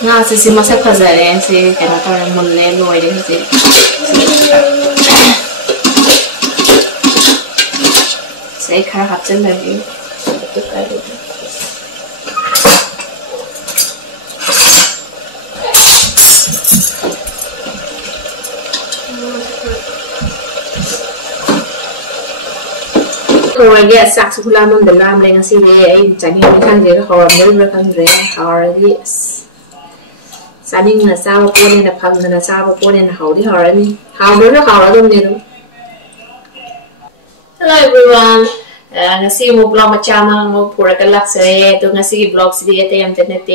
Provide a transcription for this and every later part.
nga si masa khazare si kana tar mulle loire si sai khara hapchen lagi to karo Orang dia sak sekolah non dalam dengan si dia, jadi kan dia orang mula kan dia orang dia, saling nak sahaja pun nak pang nak sahaja pun nak hau di orang ni, hau dulu hau dulu ni tu. Hello everyone, ngasi mau blog macam mau pura kelak saya, tu ngasi blog sedih tu yang internet tu,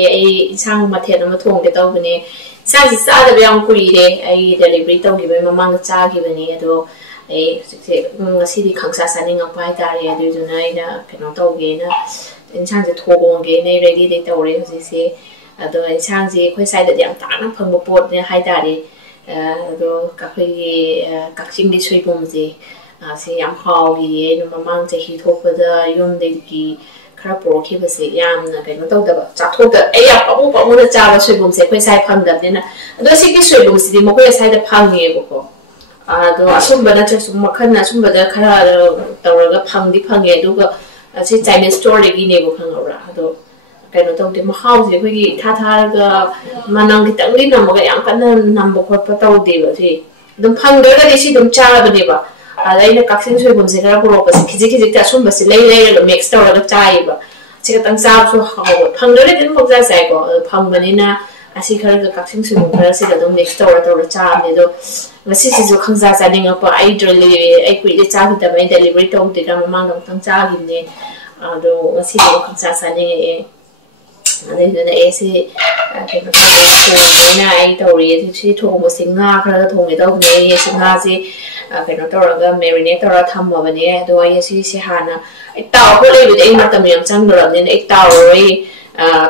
insang mati nama thong kita tu ni, saya sisa ada yang kuri deh, delivery tu kita memang ngecah kita ni tu. ngasi di khangsa sani ngapai tari adu junai na keno tauge na insang je thogongge nei ready de tawre hosi se ado insang je khoi sai da yang ta na phangbo pot ne hai tari ado ka khoi kaksing di sui bom je se yam hau gi no mamang je hi thok da yum de ki khara pro ki ba se yam na keno taw da cha thok da ya pamu da cha ba sui bom se khoi sai phang da ne na ado se ki sui bom si di mo khoi sai da phang ye ko ado asum bana che sum makhan na sum bada khara tawraga phangdi phange duga ase Chinese store gi ne go khangora ado kaino tawde ma house je khoi tha ga manang gi tangli na maga yang kan nam bo khot taw de ba si dum phangda ga si dum cha ba ne ba ala ina kaksin soi bum se kara pro ba si khiji ta sum ba si lei lo mix tawraga chai ba che tang sa su haw phangda le din mo za sai ko phang ba ni na asi khara ga kaksin soi bum khara se ga dum mix tawra cha ne do masih sih jo khangza saning apa ideally ai kui de cha ki ta mai delivery to de ga mamang dong tang cha gi ne do masih jo khangza saning e ade de e si ke no to na ai to ri si thong mo singa khara thong e do ne e singa si ke no to ga marinate to ra tham ma ba ne do ai si hana ai taw ko le de ai ma tam yam chang ro ne ai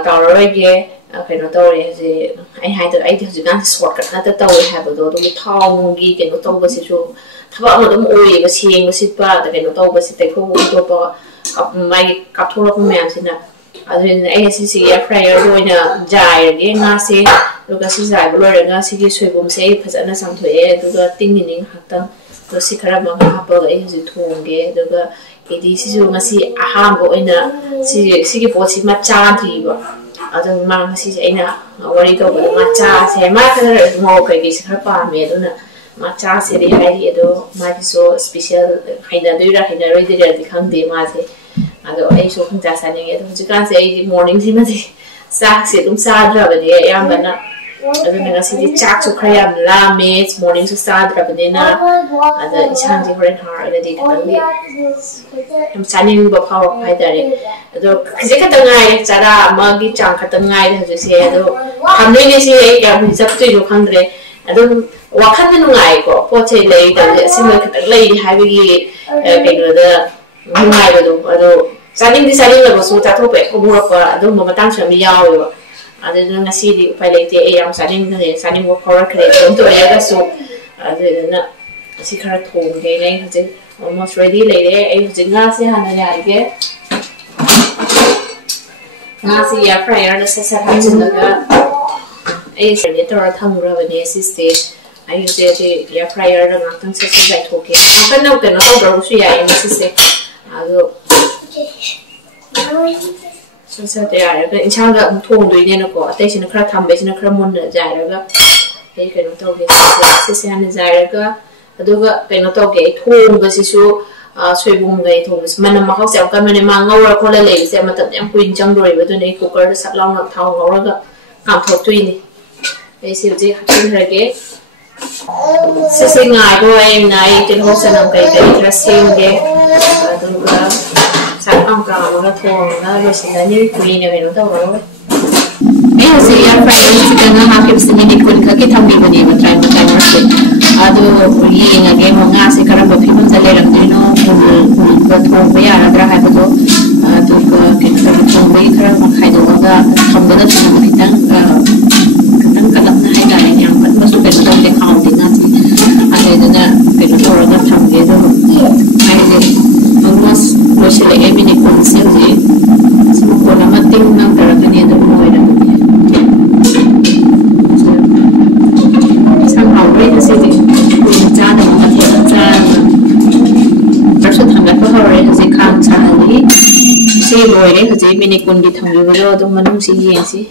taw roi ge cái nó tao thì anh hai từ ấy thì chỉ đang sort cái nó tao hay bao đồ tôi thao gì cái nó tao bớt xíu thằng bạn mà nó ôi bớt xiên bớt xíu ba cái nó tao bớt xíu tại không tôi bao cặp mai cặp thua không mềm xí nè rồi anh xí air fryer rồi nè dài cái ngã xí rồi cái xí dài rồi ngã xí cái sôi bùng xí phải dẫn nó sang thuế rồi cái tinh nhìn hạt tăng rồi xí cái mà hạt bao cái gì thùng cái rồi cái đi xí rồi ngã xí ham của anh nè xí cái bộ xí mà cha thì vậy ado mang si aina wari to ba cha se ma ka mo ka gi sa pa me do na ma cha se ri hairi do ma ki so special haina do ra haina ri de ri khang de ma se ado ai so khang cha sa ne ge do ji kan se ai morning si ma de sa se dum sa dra ba de yam ba na ado me na si di chak so khaya la me morning so sa dra ba de na ado isang ji horen har ida de ka ni am saning ba power phai da re ado khije ka tangai chara ma gi chang ka tangai de se ado hamne ni si ai ka bi jap tu jo khang re ado wa khan nu ngai ko po che lei da si ma ka lei hai bi gi ke no da ngai do ado saning la so ta tho pe ko mo ko ado ma tang sa mi yaw yo ado na si di pai lei te ai am saning wo power kre to ya ga so ado na si khara thong ge nei je almost ready lei de ai jinga se hana ya ge nasi air fryer na sa hajin daga ai se to ra thang ra bani si stage ai use the air fryer na ngam sa sa thoke kan no kan no ro su ya ai si se ado sa te ya ga in chang ga thong dui ne na ko ate sin khra tham be sin khra mon na ja ra ga ai kan no to ge si han ja ra ga ado ga kan no to ge thong ga si su soi bung gai thong mana ma hau sel kan mane ma ngawra ko la le se ma tat yang kuin chang doi ba tu nei cooker da sak law na thau ngawra ga kam thok tui ni ai si ji hatin ra ge se ngai ko ai nai tin ho sa nam kai kai tra sim ge tu ga sa am ka ma ga thong na lo si na ni kui ne no ta ro ai se ya fryer si ka na ha ke si ni kun ka ke tham ni ba ni ma try ma se ado yi nga ge mo nga se kara ba phim sa le ram ni no ba thong ba ya ra dra ha ba to to ke thong ba kara ma khai do ga thong ba na chu ma kitang ka lam na hai ga ni yang ba so ke to de khau ti na ti ane de na ke to ro ga tham ge do ai de almost lo se le mi ni kon se ji so ko na ma ting na kara ka ni do mo ira ꯍꯧꯖꯤꯛ minute 10ꯒꯤ ꯊꯝꯕꯤꯕꯗꯣ ꯑꯗꯨꯝ ꯃꯅꯨꯡꯁꯤ ꯌꯦꯡꯁꯤ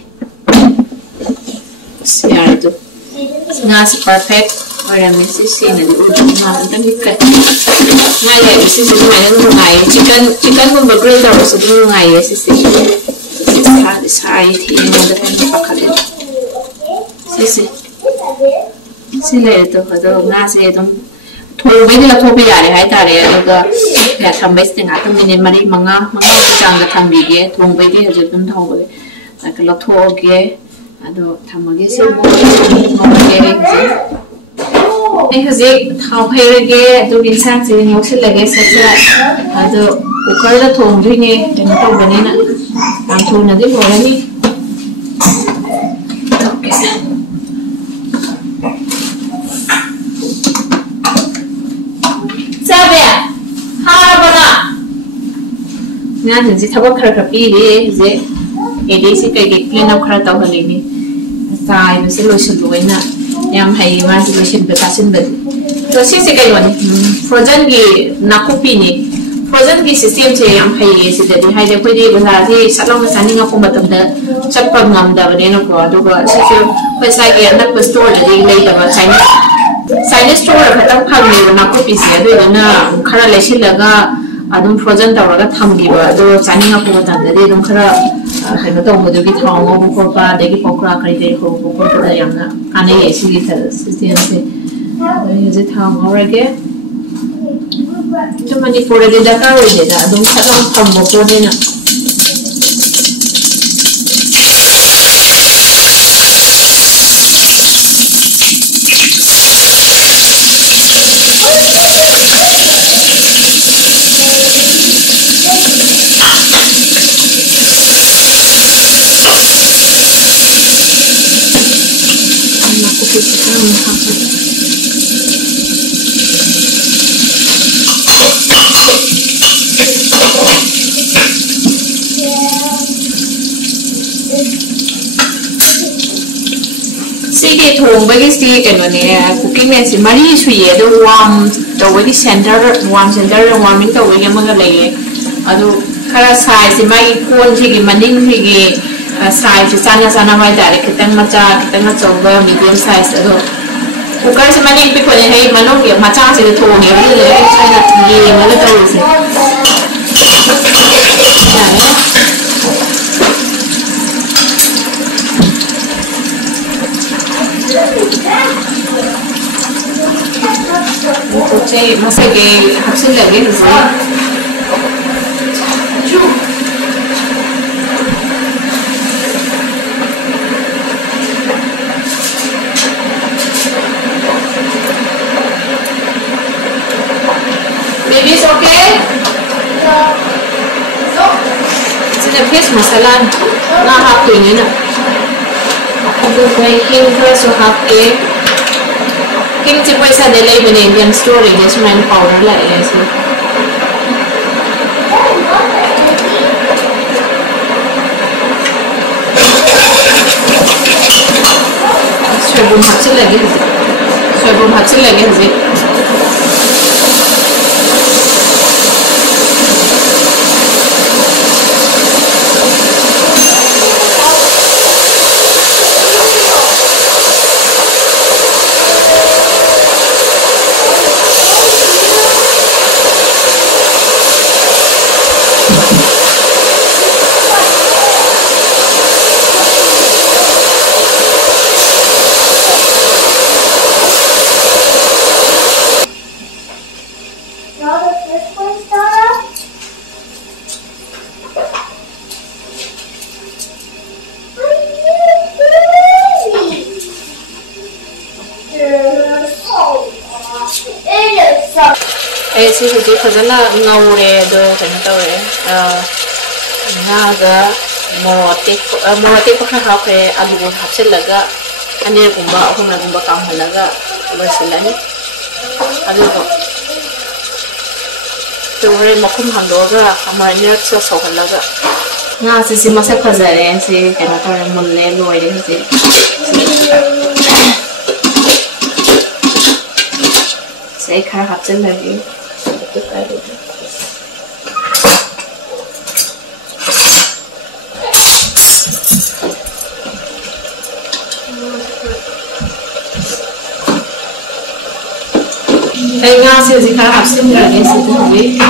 ꯌꯥꯔꯦꯗꯣ ꯉꯥꯁꯤ perfect ꯑꯣꯏꯔꯝꯃꯤ ꯁꯤ ꯁꯦꯡꯅꯗꯤ ꯎꯗ꯭ꯔꯦ ꯉꯥ ꯑꯝꯇꯪ ꯍꯤꯠꯀꯠ ꯉꯥ ꯌꯥꯏꯕ ꯁꯤꯁꯦ ꯑꯗꯨꯃꯥꯏꯅ ꯑꯗꯨꯝ ꯅꯨꯡꯉꯥꯏꯌꯦ ꯆꯤꯛꯀꯟꯒꯨꯝꯕ ꯒ꯭ꯔꯤꯜ ꯇꯧꯔꯁꯨ ꯑꯗꯨꯝ ꯅꯨꯡꯉꯥꯏꯌꯦ ꯁꯤꯁꯦ ꯁꯥꯏ ꯊꯦꯡꯉꯣꯟꯗ ꯍꯦꯟꯅ ꯄꯥꯈꯠꯂꯦ ꯁꯤꯁꯦ ꯁꯤ ꯂꯩꯔꯦꯗꯣ ꯑꯗꯣ ꯉꯥꯁꯦ ꯑꯗꯨꯝ ꯊꯣꯡꯕꯩꯗꯤ ꯂꯧꯊꯣꯛꯄ ꯌꯥꯔꯦ ꯍꯥꯏꯇꯥꯔꯦ ꯑꯗꯨꯒ ꯊꯝꯕꯩꯁꯤꯗ ꯉꯥꯛꯇꯪ ꯃꯤꯅꯤꯠ 4-5ꯒꯤ ꯆꯥꯡꯗ ꯊꯝꯕꯤꯒꯦ ꯊꯣꯡꯕꯩꯗꯤ ꯍꯧꯖꯤꯛ ꯑꯗꯨꯝ ꯊꯣꯡꯕꯒꯦ ꯂꯧꯊꯣꯛꯑꯒꯦ ꯑꯗꯣ ꯊꯝꯃꯒꯦ ꯁꯤ ꯉꯧꯔꯒꯦ ꯑꯩ ꯍꯧꯖꯤꯛ ꯊꯥꯎ ꯍꯩꯔꯒꯦ ꯑꯗꯨꯒ ꯏꯟꯁꯥꯡꯁꯦ ꯉꯧꯁꯤꯜꯂꯒꯦ ꯁꯠ ꯑꯗꯣ ꯀꯨꯀꯔꯗ ꯊꯣꯡꯗꯣꯏꯅꯦ ꯀꯩꯅꯣ ꯇꯧꯕꯅꯤꯅ ꯌꯥꯝ ꯊꯨꯅꯗꯤ ꯂꯣꯏꯔꯅꯤ ꯉꯥꯁꯤꯡꯁꯤ ꯊꯕꯛ ꯈꯔ ꯄꯤꯔꯤ ꯍꯧꯖꯤꯛ ꯑꯦꯗꯤꯁꯤ ꯀꯩꯀꯩ ꯀ꯭ꯂꯤꯟ ꯑꯞ ꯈꯔ ꯇꯧꯍꯜꯂꯤꯅꯤ ꯆꯥꯏꯕꯁꯦ ꯂꯣꯏꯁꯤꯜꯂꯣꯏꯅ ꯌꯥꯝ ꯍꯩꯌꯦ ꯃꯥꯁꯤ ꯂꯣꯏꯁꯤꯟꯕ ꯇꯥꯁꯤꯟꯕꯗꯤ ꯑꯗꯣ ꯁꯤꯁꯦ ꯀꯩꯅꯣꯅꯤ ꯐ꯭ꯔꯣꯖꯟꯒꯤ ꯅꯥꯀꯨꯞꯄꯤꯅꯤ ꯐ꯭ꯔꯣꯖꯟꯒꯤ ꯁꯤꯁꯇꯦꯝꯁꯦ ꯌꯥꯝ ꯍꯩꯌꯦ ꯁꯤꯗꯗꯤ ꯍꯥꯏꯗꯤ ꯑꯩꯈꯣꯏꯗꯤ ꯕꯖꯥꯔꯁꯤ ꯁꯠ ꯂꯥꯎꯅ ꯆꯥꯅꯤꯡꯉꯛꯄ ꯃꯇꯝꯗ ꯆꯠꯄ ꯉꯝꯗꯕꯅꯤꯅꯀꯣ ꯑꯗꯨꯒ ꯁꯤꯁꯨ ꯑꯩꯈꯣꯏ ꯁ꯭ꯋꯥꯏꯒꯤ ꯑꯅꯛꯄ ꯁ꯭ꯇꯣꯔꯗꯗꯤ ꯂꯩꯇꯕ ꯆꯥꯏꯅꯤꯁ ꯁ꯭ꯇꯣꯔꯗ ꯈꯛꯇꯪ ꯐꯪꯉꯦꯕ ꯅꯥꯀꯨꯞꯄꯤꯁꯦ ꯑꯗꯨꯗꯨꯅ ꯈꯔ ꯂꯩꯁꯤꯜꯂꯒ ꯑꯗꯨꯝ ꯐ꯭ꯔꯣꯖꯟ ꯇꯧꯔꯒ ꯊꯝꯈꯤꯕ ꯑꯗꯣ ꯆꯥꯅꯤꯡꯉꯛꯄ ꯃꯇꯝꯗꯗꯤ ꯑꯗꯨꯝ ꯈꯔ ꯀꯩꯅꯣ ꯇꯧꯕꯗꯨꯒꯤ ꯊꯥꯎ ꯉꯧꯕ ꯈꯣꯠꯄ ꯑꯗꯒꯤ ꯄꯀꯧꯔꯥ ꯀꯔꯤ ꯍꯧꯕ ꯈꯣꯠꯄꯗ ꯌꯥꯝꯅ ꯀꯥꯟꯅꯩꯌꯦ ꯁꯤꯒꯤ ꯁꯤꯁꯇꯦꯝꯁꯦ ꯑꯗꯩ ꯍꯧꯖꯤꯛ ꯊꯥꯎ ꯉꯧꯔꯒꯦ ꯑꯗꯨ ꯃꯅꯤꯄꯨꯔꯗꯗꯤ ꯗꯔꯀꯥꯔ ꯑꯣꯏꯗꯦꯗ ꯑꯗꯨꯝ ꯁꯠ ꯂꯥꯎꯅ ꯐꯪꯕ ꯄꯣꯠꯅꯤꯅ सिगे थोंबगी सी कनोने कुकिंग में से मरी सुये अदो वार्म तवगी सेंटर वार्मिंग तवगी अमगा लइए अदो खरा साइज से माई कोन सिगे मनिंग सिगे साइज चाना चाना वाई दारे खितंग मचा खितंग चौबा मीडियम साइज अदो कुकर से मनिंग पे कोने है मनों के मचा से थोंगे बले साइना ये मले तवसे Oktre masake hapsin lagi hizi. Baby is okay? Sini fish masala na hap ini na. Aduh, making fresh so hap ke. King चिपै सा दे ले बने इंडियन स्टोर है इसमें पाउडर लाए ऐसे सोबुम हाथ लगे हजे ऐसे हुई फजना ngौरे दो कहीं तो है ना गा मोरोटे पका हाफे आलू को हाफ से लगा अनेर गुंबा अहुना गुंबा काम हलगा बस लानी आलू को तो रे मकुम हंदोगा हमारे नेट से सोहलगा ना से मसे फजरे से कहीं तो है मुल्ले लोए से से खा हाफ से लगे Cái nga siêu gì khá học sinh rồi cái sự thú vị.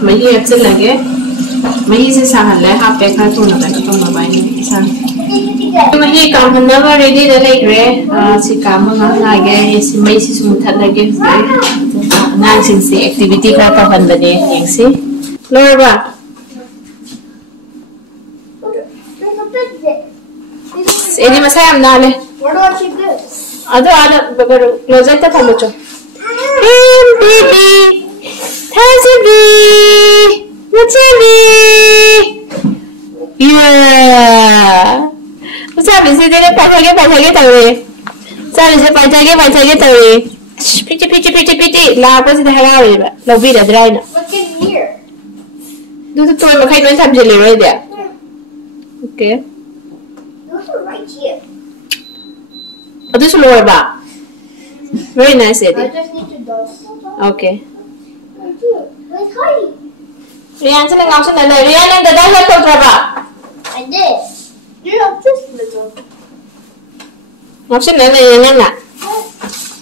Mấy cái chân là cái mấy cái sang lại học cái khai thôn là cái trong mà bài này sang mấy cái cảm thấy nó very ready để lấy cái si cảm ơn ngay cái si mấy si sum thật là cái nang sinh si activity khai thác phần bên này yang si lor ba ini masih am nale ada baru closet tak kamu cok baby Hazibi, Hazibi, yeah. Macam ni sih dia pakai tahu ni. Saya pakai tahu ni. Piti, lah apa sih dah halau ni, lebih dah dry na. Look in here. Dulu tu orang makan macam je lewat dia. Okay. Those are right here. Itu semua ba. Very nice Addy. I just need to dust. Okay. Where's Heidi? Rian sini ngau sini le. Rian yang dah dah tu berapa? I did. You have this little. Ngau sini le yang nak.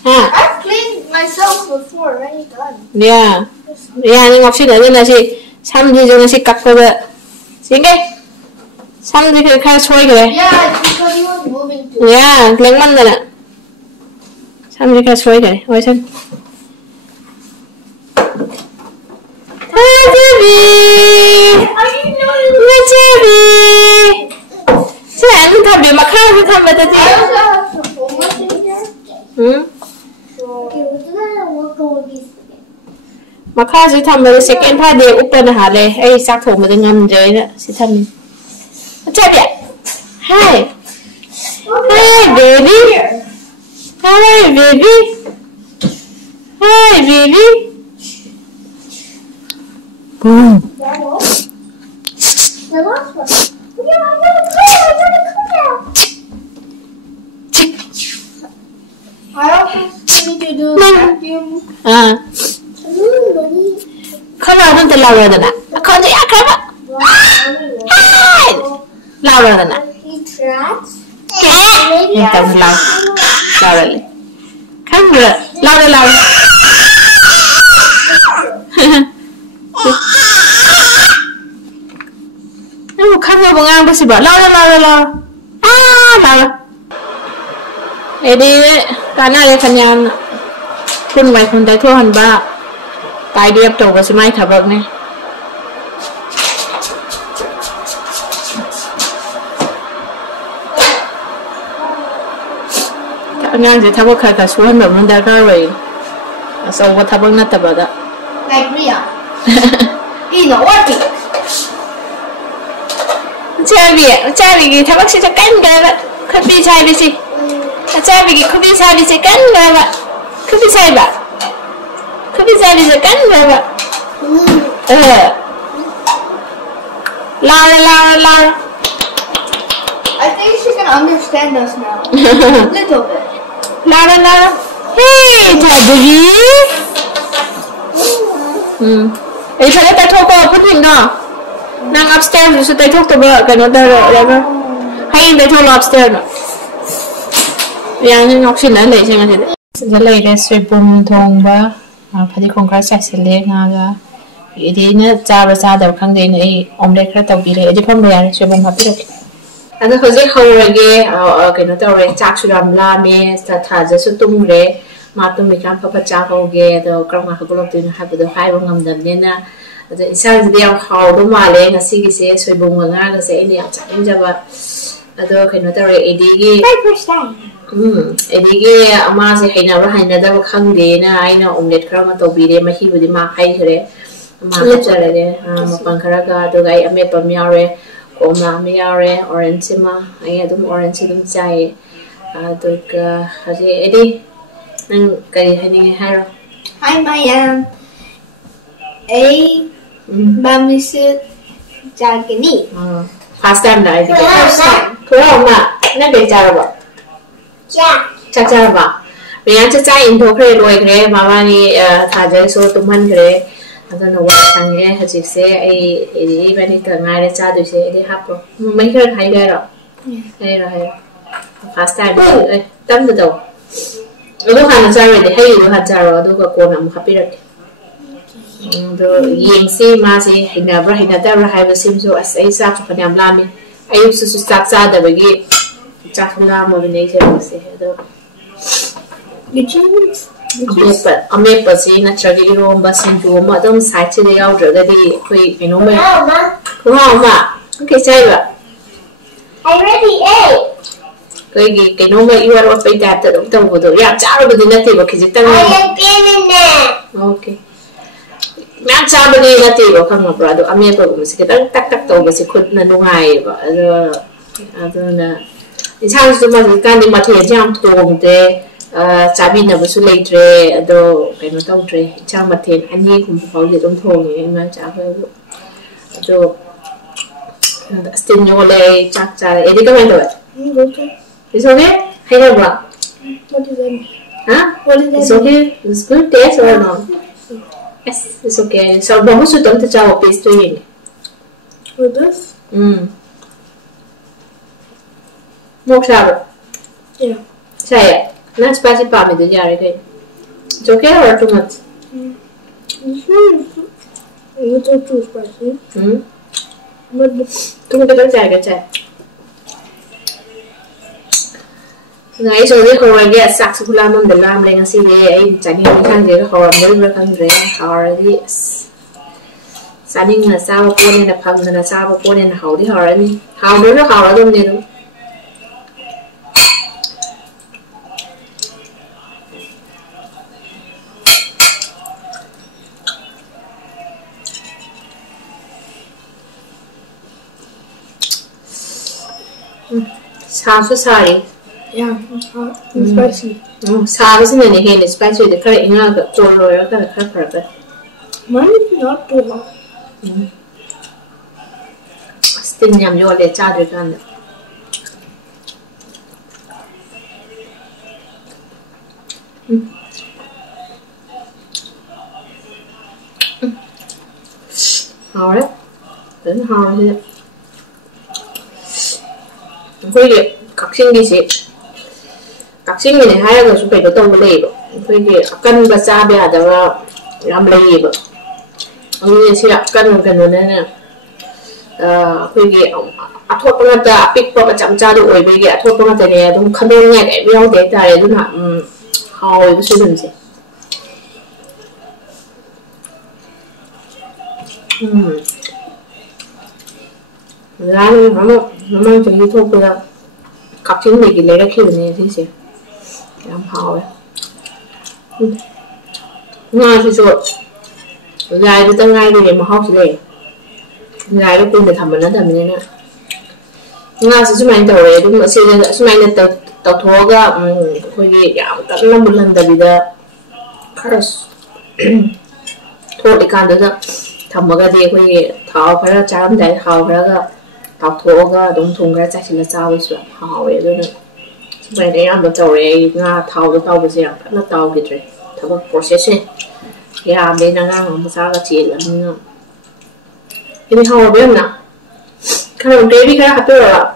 Ha. I've cleaned myself before. Already done. Yeah. Rian ngau sini le nasi. Sam di jauh nasi kak pada. Sini. Sam di kerja soy ke? Yeah, it's because he was moving to. Yeah, keleng mana nak? Sam di kerja soy ke? Oh, Sam. Hazibi, Hazibi. Saya ni tak boleh makan, saya tak boleh tadi. I also have some homework in here. So, okay, we're gonna work on these again. Makan saya tak boleh second part dia upper dah le. Sak thom ada ngam je ni. Saya tak boleh. Macam dia. Hi. Hi baby. Hi baby. Hi baby. Boom. The last one. Yeah, I'm gonna come out. I also need to do vacuum. Buddy. Come on, don't allow her that. Come on. Hi. Louder than that. He tracks. Maybe louder. Come on. Louder. Không có bằng ăn bác sĩ bảo lo Addy cái này là phần nhànคุณไว้คนได้ทั่วหันบ้าตายเดียบโตก็สิไม่ถับแบบนี้งานจะทำว่าใครก็ช่วยแบบนั้นได้ก็เลยส่งว่าทำว่าน่าจะแบบนั้น Like Ria. He's not working. cha vì thằng bác sĩ cho cắn cái vậy không bị sai đi gì cha vì không bị sai đi sẽ cắn cái vậy không bị sai bạn không bị sai đi sẽ cắn cái vậy lao I think she can understand us now. A little bit. lao hey Teddy ấy phải tay thô cô phút hình đó nàng upstairs rồi tay thô tụi bợ cái nó đây rồi đấy cơ hay tay thô upstairs nữa yang ngọc xin lấy xem cái gì đấy lấy cái suy bùm thùng ba phải đi công khai sạch sẽ lấy nga ra đi nữa cha đầu khang đây này omelette cái tàu bì này đi phong bì suy bùm hợp được anh nó hơi khâu rồi cái nó tàu rồi Chak suy làm la mẹ thà giờ suy tung rồi mà tôi mình làm phải cha câu ghê rồi con mà không có tiền hay bữa hai bữa ngầm đầm nên là rồi sang thì đeo khâu đúng mà lên là xí cái xe suy bùm ngang cái xe đeo chắc em cho vậy rồi cái nó tàu rồi Addy Addy ama sẽ hay nào hay nào đó khang đi na ai nào omelette cái mà tàu bì đấy mà khi bữa đi mà hay rồi mà hết rồi đấy mà bằng cái đó rồi cái em bấm nhau rồi cô mà mấy rồi orange mà ai đúng orange đúng trái rồi cái gì Addy nang cái hay này hay rồi I'm a Bamisu Jagini. First time right? First time. Kurama, never jaraba. Chak. We are just in Oktre, Oktre, Mamani, Taja, so to Mangre. I don't know what I'm here, as you say, even if the marriage to say they have to make her higher. First time, done the door. You don't have to say the hay you had Zara, do a corner, happy. The Ying see Massy, he never have a sim so as a sack for them lambing. I used to start sad the brigade. Chak Lam of the nation was the a maple scene, naturally, room, bussing to a modern site to the outer the day, quick, you know. Okay, Sarah. I already ate. Quick, you know, you are afraid that the wood. Yeah, Charlie did not take a kiss. I have been in there. Okay. Not Charlie in a table, come on, brother. A maple was tacked over, she couldn't know why. I don't know. It sounds to what kind of material jumped home there. Sabina was later, though I not outre, Chamatin, and he could hold it on Tony in my chapel. So, stimulate, Chak, Eddie, come into it. It's okay? Hey, what is that? Huh? What is that? It's okay? It's good taste or not? Yes, it's okay. So, what should don't tell a piece to you? With this? More travel. Yeah. Say it. Not spicy palm in the jar again. It's okay or too much? A little too spicy. But too much of Nice, so they can get saxophone on the lamb like a CD. I'm telling you, can't get a horror, never can drink already. Sunning a sour corn and a pound and a sour corn and how the horror. How do you know how I don't need them? Sorry. Yeah, it's spicy. Sour in the hand is spicy. The curry in a total pepper. Mine is not too hot. Still, yum your little child on Alright, then how is it? Quindi 각신기지 각신기는 하얀 수페도 떠올리고 quindi akan basabi adawa ramleibo ini sih akan kanunnya quindi atau pengada pikpo macam cari bagi atau pengada ni dong kanunnya kayak biar data itu nak how itu sudah sih Lalu memang jadi tu pula kapten lagi lera kiri ni sih, yang hao. Ngai sih so, ngai itu ngai tu yang mahal sih. Ngai tu pun dah thaman dah ni na. Ngai sih cuma itu orang itu masih cuma itu tahu ga, kau ni yang kerana bulan dah bida harus tahu ikan tu dah thaman dia kau ni tahu pada cara dah tahu pada Tao ga dong thong ga cha chin la cha wi su hao ye de mai de yang do re nga tao do tao bu sia na tao ge tre ta ba process ya me na nga ma sa ga chi la ni ini hao be na ka lo de bi ka ha to la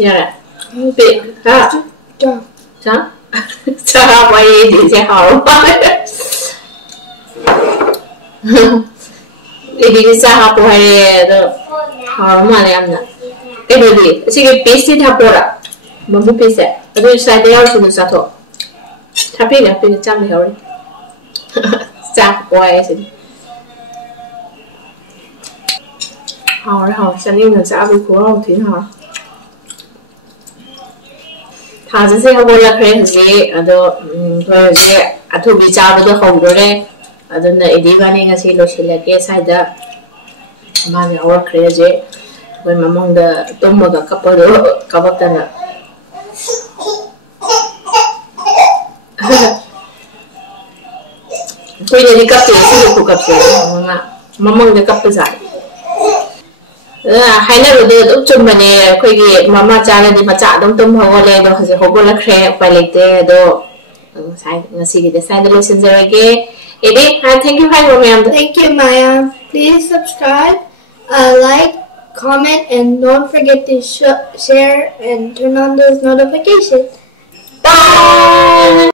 ya la be ha cha cha ba ye de che hao ini sa ha po hai de hao ma le am na cái điều gì cái piece thì tháp bora một cái piece rồi sai đeo xuống sao thôi tháp đi là trăm thì rồi sao quay xin hao cho nên là sao bị khổ không thì hao thà sẽ không có là cái gì ở đó rồi sẽ à thu bị chào được không rồi đấy ở đó là đi vào này cái lo xí là cái sai đó mà nhà ở cái gì When mamang da tomaga kapado kabatana. Kui ni kapte si ku kapte mama mamang de kapte sa haina ro de dum chum mane koi gi mama chana ni macha dum tum hogole do haje hogol khre pa lekte do sai ngasi gi de sai de lesson zarege Addy, thank you, hi, Ma'am. Thank you, Maya. Please subscribe, like, comment, and don't forget to share and turn on those notifications. Bye!